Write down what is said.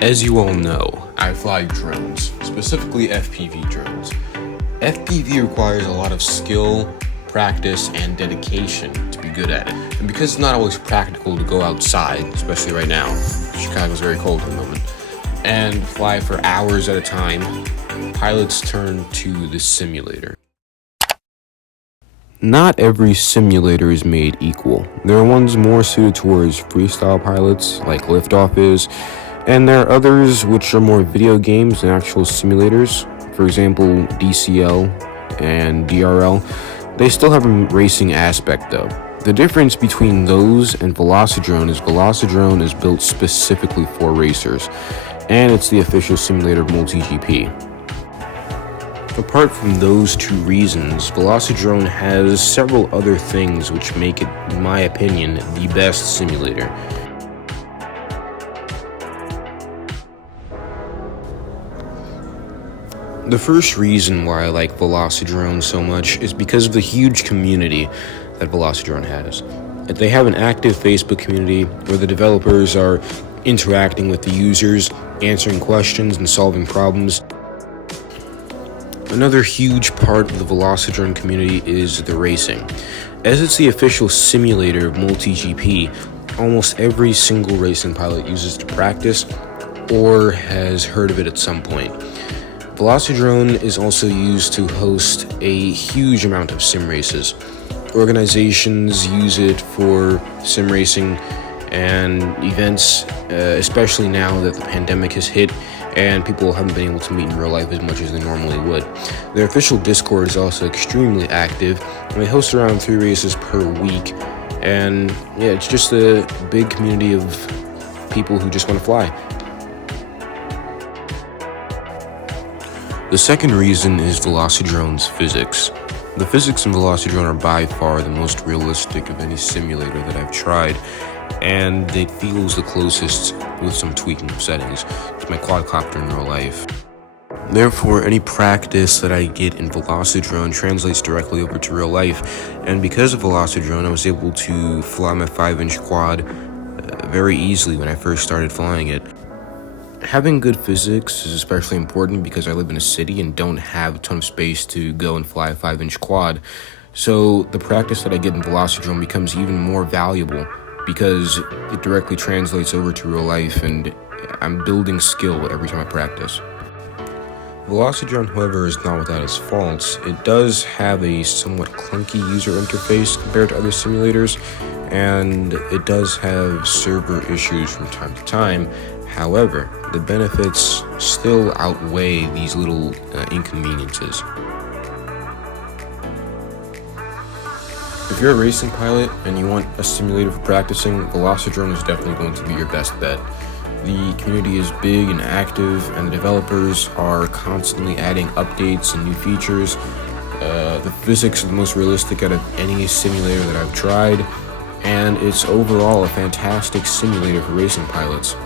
As you all know, I fly drones, specifically FPV drones. FPV requires a lot of skill, practice, and dedication to be good at it. And because it's not always practical to go outside, especially right now, Chicago's very cold at the moment, and fly for hours at a time, pilots turn to the simulator. Not every simulator is made equal. There are ones more suited towards freestyle pilots, like Liftoff is, and there are others which are more video games than actual simulators. For example, DCL and DRL. They still have a racing aspect though. The difference between those and Velocidrone is built specifically for racers, and it's the official simulator of MultiGP. Apart from those two reasons, Velocidrone has several other things which make it, in my opinion, the best simulator. The first reason why I like Velocidrone so much is because of the huge community that Velocidrone has. They have an active Facebook community where the developers are interacting with the users, answering questions and solving problems. Another huge part of the Velocidrone community is the racing. As it's the official simulator of MultiGP, almost every single racing pilot uses it to practice or has heard of it at some point. Velocidrone is also used to host a huge amount of sim races. Organizations use it for sim racing and events, especially now that the pandemic has hit and people haven't been able to meet in real life as much as they normally would. Their official Discord is also extremely active, and they host around 3 races per week. And yeah, it's just a big community of people who just want to fly. The second reason is Velocidrone's physics. The physics in Velocidrone are by far the most realistic of any simulator that I've tried, and it feels the closest, with some tweaking of settings, to my quadcopter in real life. Therefore, any practice that I get in Velocidrone translates directly over to real life, and because of Velocidrone, I was able to fly my 5-inch quad very easily when I first started flying it. Having good physics is especially important because I live in a city and don't have a ton of space to go and fly a 5-inch quad. So the practice that I get in Velocidrone becomes even more valuable because it directly translates over to real life and I'm building skill every time I practice. Velocidrone, however, is not without its faults. It does have a somewhat clunky user interface compared to other simulators, and it does have server issues from time to time. However, the benefits still outweigh these little inconveniences. If you're a racing pilot and you want a simulator for practicing, Velocidrone is definitely going to be your best bet. The community is big and active, and the developers are constantly adding updates and new features. The physics are the most realistic out of any simulator that I've tried, and it's overall a fantastic simulator for racing pilots.